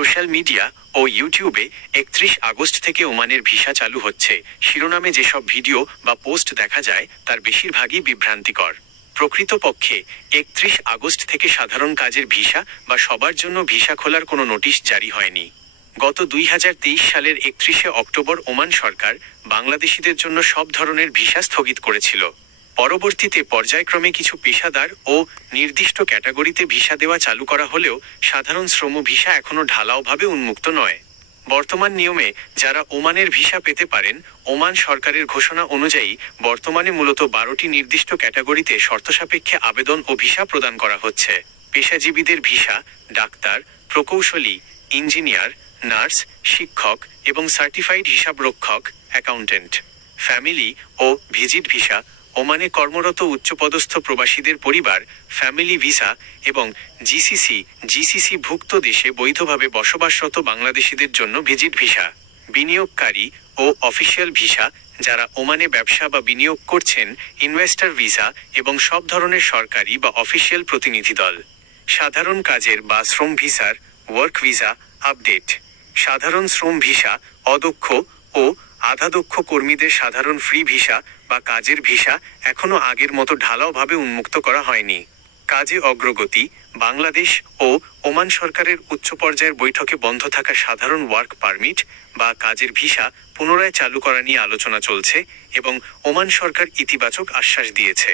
Social media ও ইউটিউবে ৩১ August থেকে ওমানের ভিসা চালু হচ্ছে শিরোনামে যেসব ভিডিও বা পোস্ট দেখা যায় তার বেশিরভাগই বিভ্রান্তিকর। প্রকৃতপক্ষে ৩১ আগস্ট থেকে সাধারণ কাজের ভিসা বা সবার জন্য ভিসা খোলার কোনো নোটিশ জারি হয়নি। গত ২০২৩ সালের ৩১ অক্টোবর ওমান সরকার বাংলাদেশিদের জন্য সব ধরনের ভিসা স্থগিত করেছিল। পরবর্তীতে পর্যায়ক্রমে কিছু পেশাদার ও নির্দিষ্ট ক্যাটাগরিতে ভিসা দেওয়া চালু করা হলেও সাধারণ শ্রম ভিসা এখনও ঢালাওভাবে উন্মুক্ত নয়। বর্তমান নিয়মে যারা ওমানের ভিসা পেতে পারেন, ওমান সরকারের ঘোষণা অনুযায়ী বর্তমানে মূলত ১২টি নির্দিষ্ট ক্যাটাগরিতে শর্তসাপেক্ষে আবেদন ও ভিসা প্রদান করা হচ্ছে। পেশাজীবীদের ভিসা ডাক্তার, প্রকৌশলী, ইঞ্জিনিয়ার, নার্স, শিক্ষক এবং সার্টিফাইড হিসাবরক্ষক, অ্যাকাউন্টেন্ট। ফ্যামিলি ও ভিজিট ভিসা ওমানে কর্মরত উচ্চপদস্থ প্রবাসীদের পরিবার, ফ্যামিলি ভিসা এবং জিসিসি ভুক্ত দেশে বৈধভাবে বসবাসরত বাংলাদেশিদের জন্য ভিজিট ভিসা। বিনিয়োগকারী ও অফিসিয়াল ভিসা যারা ওমানে ব্যবসা বা বিনিয়োগ করছেন, ইনভেস্টর ভিসা এবং সব ধরনের সরকারি বা অফিসিয়াল প্রতিনিধি দল। সাধারণ কাজের বা শ্রম ভিসার ওয়ার্ক ভিসা আপডেট। সাধারণ শ্রম ভিসা অদক্ষ ও আধাদক্ষ কর্মীদের সাধারণ ফ্রি ভিসা বা কাজের ভিসা এখনও আগের মতো ঢালাওভাবে উন্মুক্ত করা হয়নি। কাজে অগ্রগতি। বাংলাদেশ ও ওমান সরকারের উচ্চ পর্যায়ের বৈঠকে বন্ধ থাকা সাধারণ ওয়ার্ক পারমিট বা কাজের ভিসা পুনরায় চালু করা নিয়ে আলোচনা চলছে এবং ওমান সরকার ইতিবাচক আশ্বাস দিয়েছে।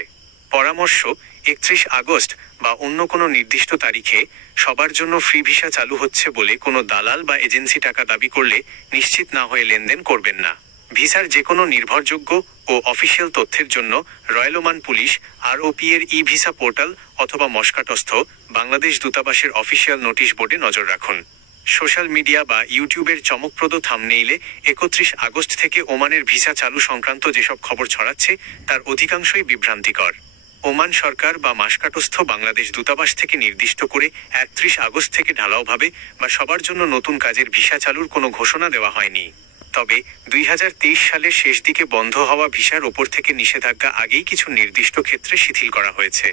পরামর্শ: ৩১ আগস্ট বা অন্য কোনো নির্দিষ্ট তারিখে সবার জন্য ফ্রি ভিসা চালু হচ্ছে বলে কোনো দালাল বা এজেন্সি টাকা দাবি করলে নিশ্চিত না হয়ে লেনদেন করবেন না। ভিসার যেকোনো নির্ভরযোগ্য ও অফিসিয়াল তথ্যের জন্য রয়্যাল ওমান পুলিশ ROP এর ভিসা পোর্টাল অথবা মস্কাটস্থ বাংলাদেশ দূতাবাসের অফিসিয়াল নোটিশ বোর্ডে নজর রাখুন। সোশ্যাল মিডিয়া বা ইউটিউবের চমকপ্রদ থাম্বনেইলে ৩১ আগস্ট থেকে ওমানের ভিসা চালু সংক্রান্ত যেসব খবর ছড়াচ্ছে তার অধিকাংশই বিভ্রান্তিকর। ওমান সরকার বা মাস্কাটস্থ বাংলাদেশ দূতাবাস থেকে নির্দিষ্ট করে ৩১ আগস্ট থেকে ঢালাওভাবে বা সবার জন্য নতুন কাজের ভিসা চালুর কোনো ঘোষণা দেওয়া হয়নি। তবে ২০২৩ সালের শেষ দিকে বন্ধ হওয়া ভিসার ওপর থেকে নিষেধাজ্ঞা আগেই কিছু নির্দিষ্ট ক্ষেত্রে শিথিল করা হয়েছে।